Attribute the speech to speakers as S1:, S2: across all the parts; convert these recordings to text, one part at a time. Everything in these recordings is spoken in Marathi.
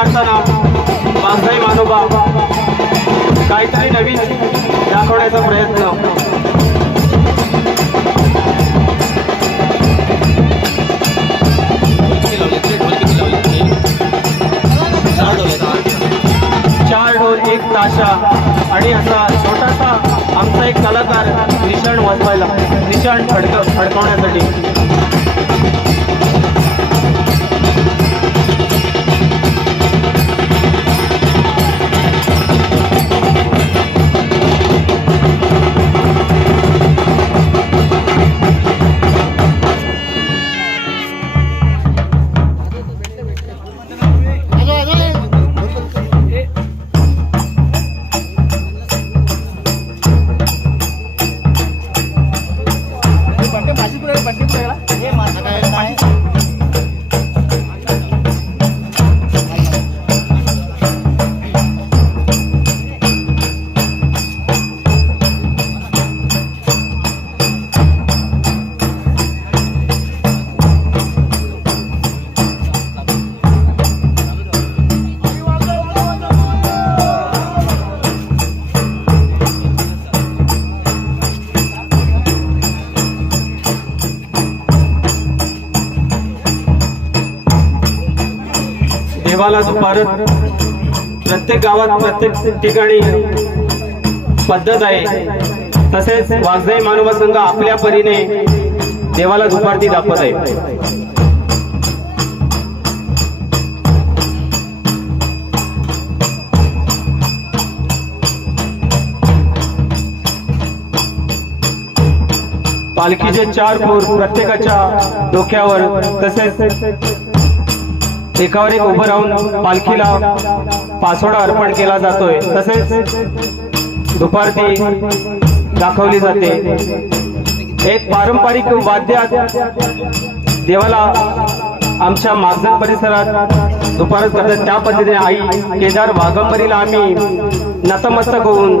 S1: मारताना माझाही मानोबा काहीतरी नवीन दाखवण्याचा प्रयत्न. चार ढोल एक ताशा आणि असा छोटासा आमचा एक कलाकार निशाण वाजवायला निशाण फडक फडकवण्यासाठी. गावाला परत प्रत्येक गावात प्रत्येक ठिकाणी पद्धत आहे. तसेच वाघजाई मानव संघ आपल्या परीने देवाला दुपारती दाखवत आहे. पालखीचे चार पोर प्रत्येकाच्या डोक्यावर तसेच एकावर एक उभं राहून पालखीला पासोडा अर्पण केला जातोय. तसेच दुपारती दाखवली जाते. एक पारंपरिक वाद्यात देवाला आमच्या मागजन परिसरात दुपारच करतात. त्या पद्धतीने आई केदार वाघंबरीला आम्ही नतमस्तक होऊन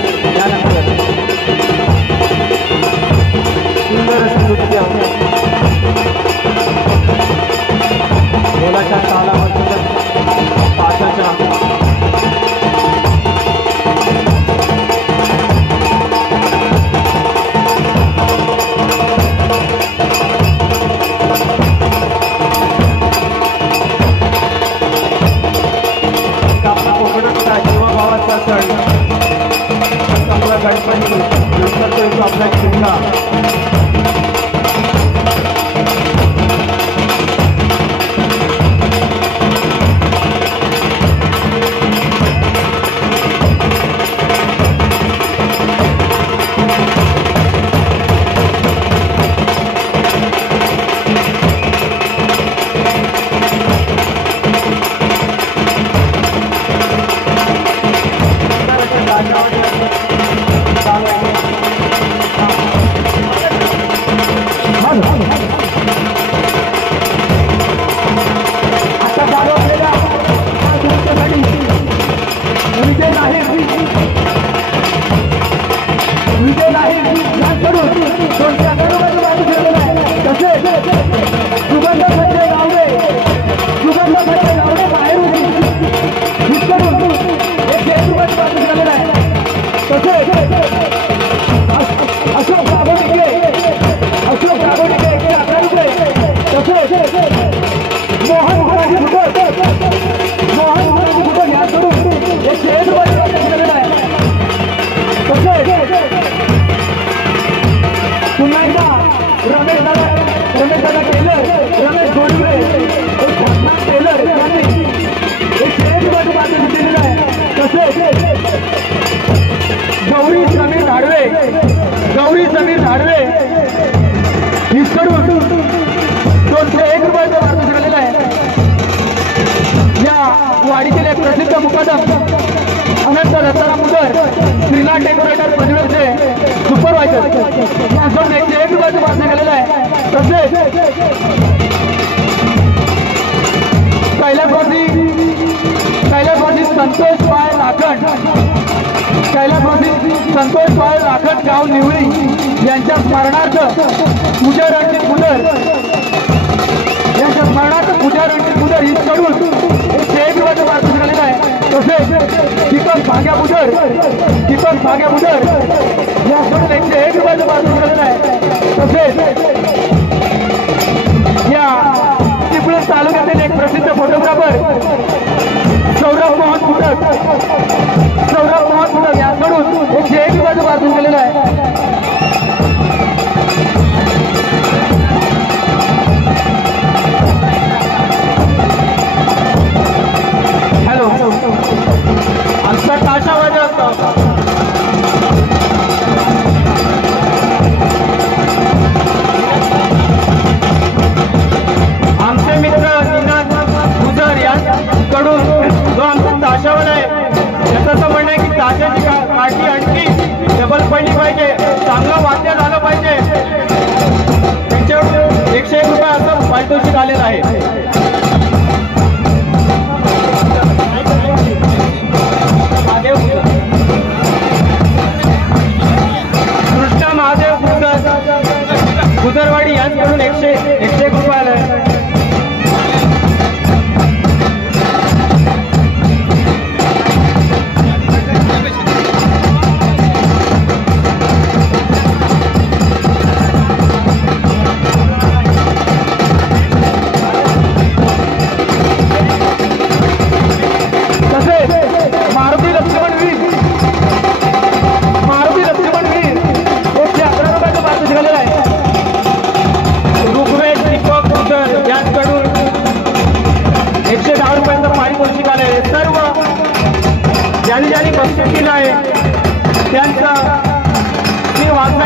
S2: Contra आडवे. समीर धाडवे दोनशे एक रुपयाचा वाटप झालेला आहे. या वाडीतील एक प्रसिद्ध मुकादम अनंत दत्ताराम मुदर श्रीनाथ डेकोरेटर पनवेलचे सुपरवायझर यांच्याकडून एकशे एक रुपयाचा वाटप झालेला आहे. तसेच कैलासवासी कैलासवासी संतोष पाय राखण. कैलासवासी संतोष पाय राखण गाव निवळी यांच्या स्मरणार्थ पूजा रणजित मुदर यांच्या स्मरणार्थ पूजा रणजित मुदर हिकडून एकशे एक रुपयाचं वाटप झालेलं आहे. तसेच दीपक भाग्या मुदर दीपक भाग्या मुदर याकडून एकशे एक रुपयाचं वाचून झालेलं आहे. तसेच या चिपळूण तालुक्यातील एक प्रसिद्ध फोटोग्राफर सौरभ मोहन Çevre असं आलेला आहे. कृष्णा महादेव गुजर गुजरवाडी यांच्याकडून एकशे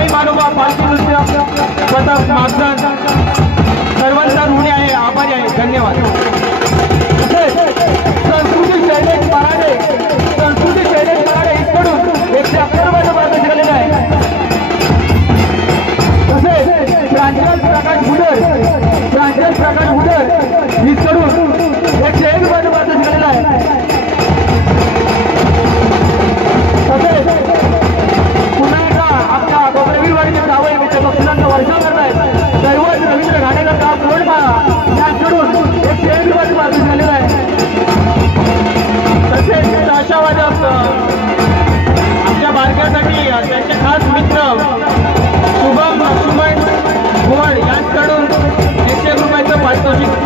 S2: श्री मानोबा पालखी नृत्य स्वतः मागदान सर्वांचा ऋणी आहे आभारी आहे. धन्यवाद. तसेच संस्कृती शैलेश पराडे संस्कृती शैलेश पराडे इकडून एकशे अकरा वर्ष पारितोषिक झालेले आहे. तसेच प्रांजल प्रकाश हुडर प्रांजल प्रकाश हुडर वाडीचे जावई मित्र बक्षिसांचं करत आहेत दैवत रवींद्र घाणेकर गाव कोरडमाळा यांकडून एकशे एक रुपयाचं बाजू आलेलं आहे. तसेच आशा वाजप आमच्या बारक्यासाठी त्यांचे खास मित्र शुभम सुमन भुवड यांच्याकडून एकशे रुपयाचं पारितोषिक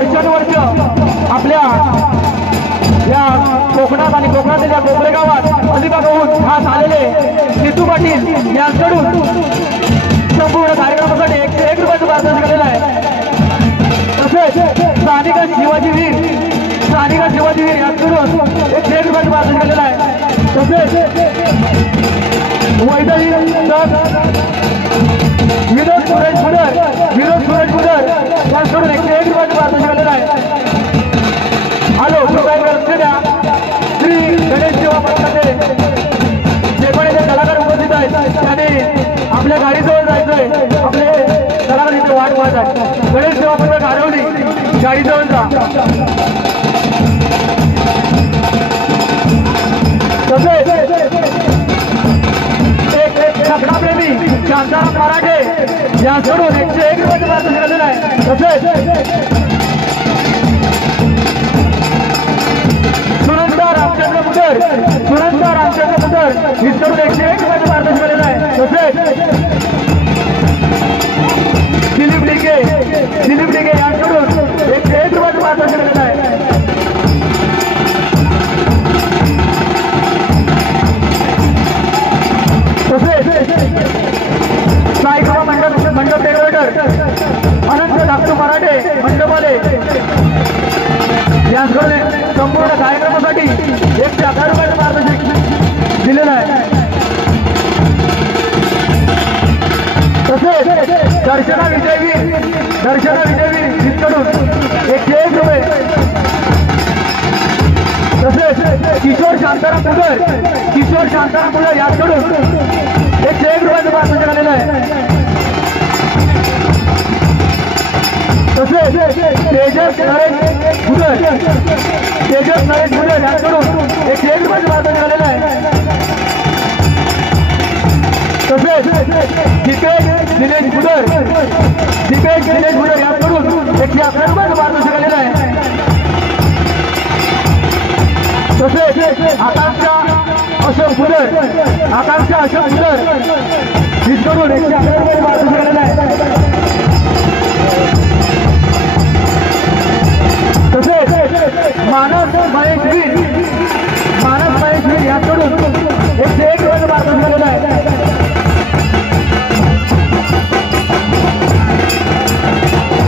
S2: वर्षानुवर्ष आपल्या या कोकणात आणि कोकणातील या कोपरे गावात अलिबागाहून खास आलेले नितू पाटील यांकडून संपूर्ण कार्यक्रमासाठी एकशे एक रुपयाचं प्रार्थना केलेलं आहे. तसेच स्थानिक शिवाजी वीर स्थानिक शिवाजी वीर यांकडून एकशे एक रुपयाचं प्रार्थना केलेलं आहे. तसेच वैदळी विनोद सुरेश मुदर विनोद सुरेश सोडून एकशे एक रुपयाचं मार्गदर्शन केलेलं आहे. एक एकशे अकरा रुपयाचं मार्गदर्शन दिलेलं आहे तसेच दर्शना विजयवीर दर्शना विजयवीर जितकडून एकशे एक रुपये तसेच किशोर शांताराम मुदर किशोर शांताराम मुदर यांकडून एकशे एक रुपयाचं मार्गदर्शन आलेलं आहे तसेच तेजस नरेश मुदर तेजस नरेश मुदर यांकडून एकशे एक रुपयाचं मार्गदर्शन आहे. तसेच दीपेश दिनेश मुदर दीपेश दिनेश मुदर यांकडून एकशे अकरा रुपयाचं मार्गदर्शन झालेलं आहे. तसेच आकांक्षा अशोक मुदर आकांक्षा अशोक मुदर यांकडून एकशे अकरा मध्ये मार्गदर्शन आलेलं आहे. तसेच मानस महेश वीर मानस महेश वीर यांकडून एकशे एक रुपयाचं मार्गदर्शन झालेलं आहे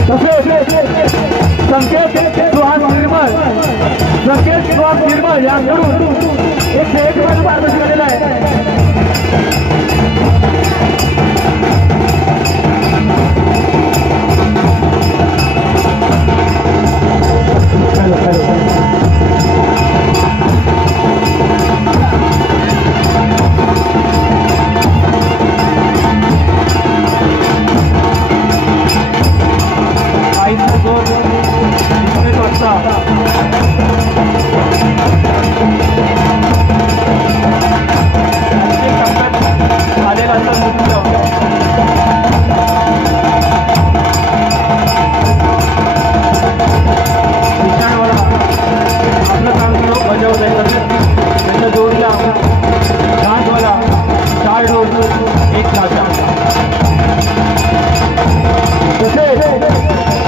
S2: तसेच संकेत सुहास निर्मळ संकेत सुहास निर्मळ यांकडून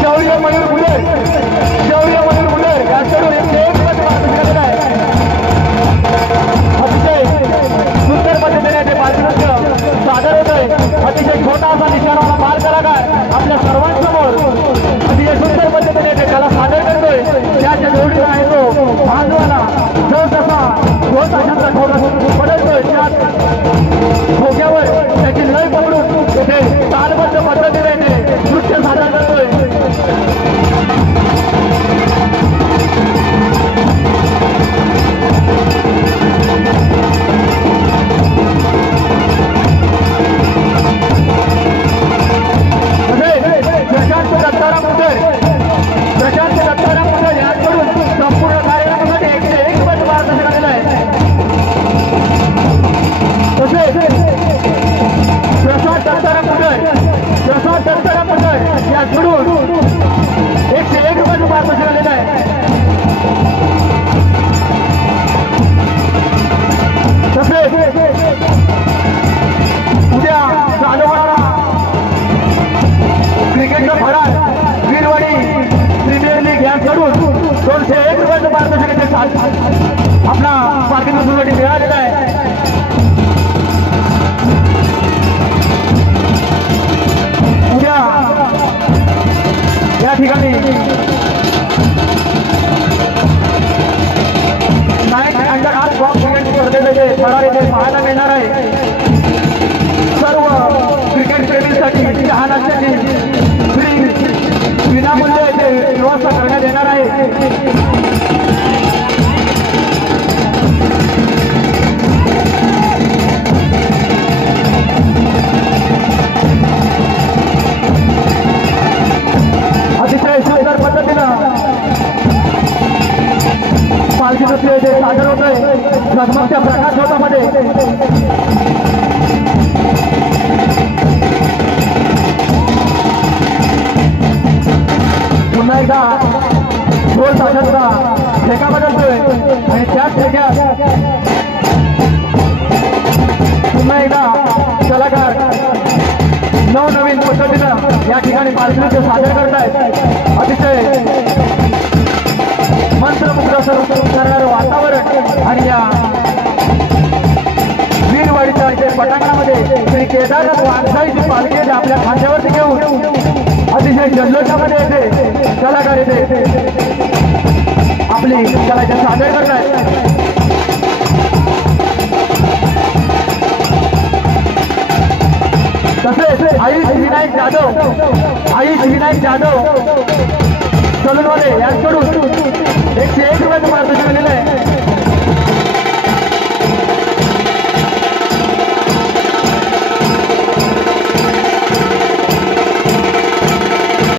S2: చౌడమ్మ जे थरार येथे पाहायला मिळणार आहे. सर्व क्रिकेट प्रेमींसाठी चाहनासाठी पालखी नृत्य रुपयाचं सादर होत आहे जगमगच्या प्रकाशोतामध्ये पुन्हा एकदा ढोल ताशांचा ठेका बदलतोय आणि त्याच ठेक्यात पुन्हा एकदा कलाकार नवनवीन पद्धतीनं या ठिकाणी पालखी नृत्य सादर करतायत. केदारनाथ वारसाईची पालखी आपल्या खांद्यावरती घेऊन. अतिशय जल्लोषामध्ये येते. कलाकार येते आपली कलाच्या सादर करणार तसेच आई विनायक जाधव आई विनायक जाधव सलूनवाले यांकडून एकशे एक रुपयाचं मार्ग मिळालेलं आहे.